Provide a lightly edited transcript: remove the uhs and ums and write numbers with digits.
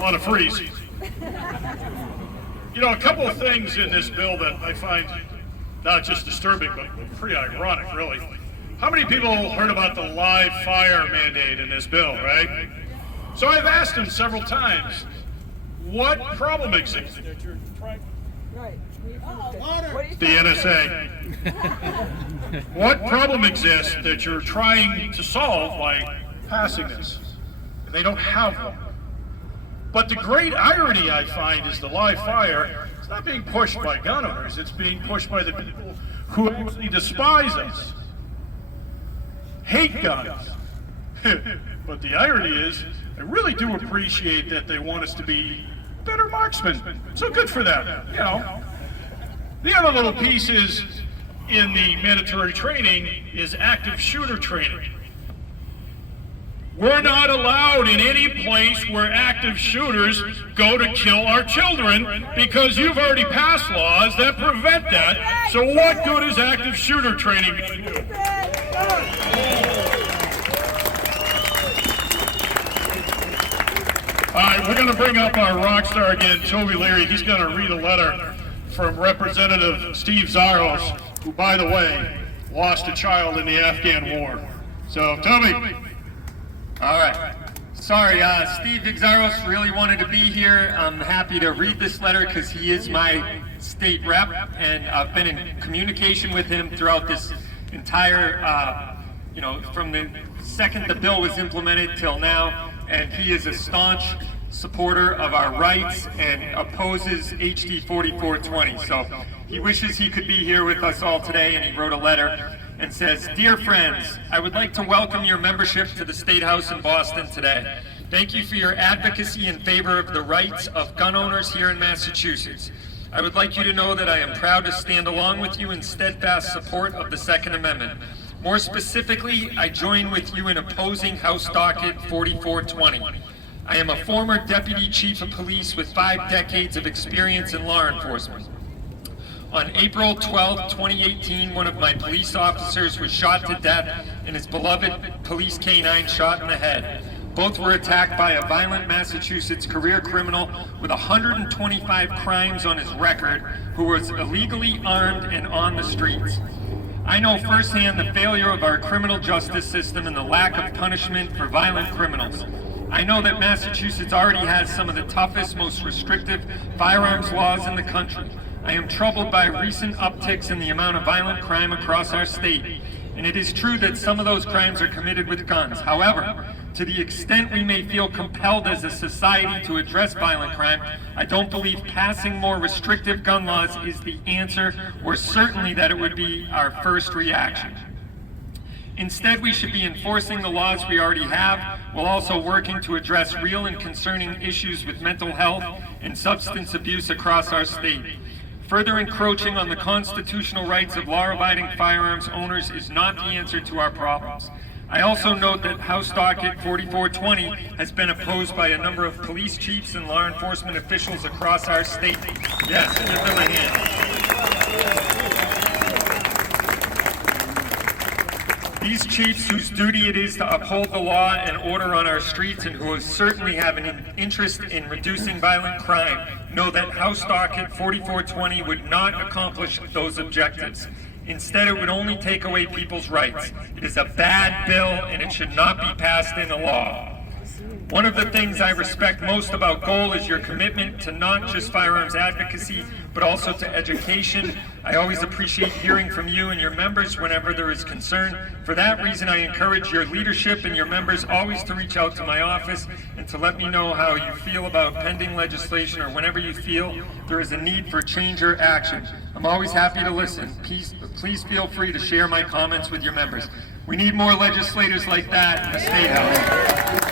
lot of freeze. You know, a couple of things in this bill that I find not just disturbing, but pretty ironic, really. How many people heard about the live fire mandate in this bill, right? So I've asked him several times, what problem exists? The NSA. What problem exists that you're trying to solve by passing this? And they don't have one. But the great irony I find is the live fire, it's not being pushed by gun owners, it's being pushed by the people who actually despise us, hate guns. But the irony is, I really do appreciate that they want us to be better marksmen. So good for them, you know. The other little piece is, in the mandatory training, is active shooter training. We're not allowed in any place where active shooters go to kill our children because you've already passed laws that prevent that. So what good is active shooter training going to do? All right, we're going to bring up our rock star again, Toby Leary. He's going to read a letter from Representative Steven Xiarhos, who, by the way, lost a child in the Afghan war. So, Toby. All right. Sorry, Steven Xiarhos really wanted to be here. I'm happy to read this letter because he is my state rep, and I've been in communication with him throughout this entire, from the second the bill was implemented till now, and he is a staunch supporter of our rights and opposes HD4420. So he wishes he could be here with us all today, and he wrote a letter and says, "Dear friends, I would like to welcome your membership to the State House in Boston today. Thank you for your advocacy in favor of the rights of gun owners here in Massachusetts. I would like you to know that I am proud to stand along with you in steadfast support of the Second Amendment. More specifically, I join with you in opposing House Docket 4420. I am a former Deputy Chief of Police with 5 decades of experience in law enforcement. On April 12, 2018, one of my police officers was shot to death and his beloved police canine shot in the head. Both were attacked by a violent Massachusetts career criminal with 125 crimes on his record who was illegally armed and on the streets. I know firsthand the failure of our criminal justice system and the lack of punishment for violent criminals. I know that Massachusetts already has some of the toughest, most restrictive firearms laws in the country. I am troubled by recent upticks in the amount of violent crime across our state, and it is true that some of those crimes are committed with guns. However, to the extent we may feel compelled as a society to address violent crime, I don't believe passing more restrictive gun laws is the answer, or certainly that it would be our first reaction. Instead, we should be enforcing the laws we already have, while also working to address real and concerning issues with mental health and substance abuse across our state. Further encroaching on the constitutional rights of law-abiding firearms owners is not the answer to our problems. I also note that House Docket 4420 has been opposed by a number of police chiefs and law enforcement officials across our state. Yes, give them a hand. These chiefs, whose duty it is to uphold the law and order on our streets and who certainly have an interest in reducing violent crime, know that House Docket 4420 would not accomplish those objectives. Instead, it would only take away people's rights. It is a bad bill and it should not be passed into law. One of the things I respect most about Goal is your commitment to not just firearms advocacy, but also to education. I always appreciate hearing from you and your members whenever there is concern. For that reason, I encourage your leadership and your members always to reach out to my office and to let me know how you feel about pending legislation or whenever you feel there is a need for change or action. I'm always happy to listen. Please feel free to share my comments with your members. We need more legislators like that in the State House.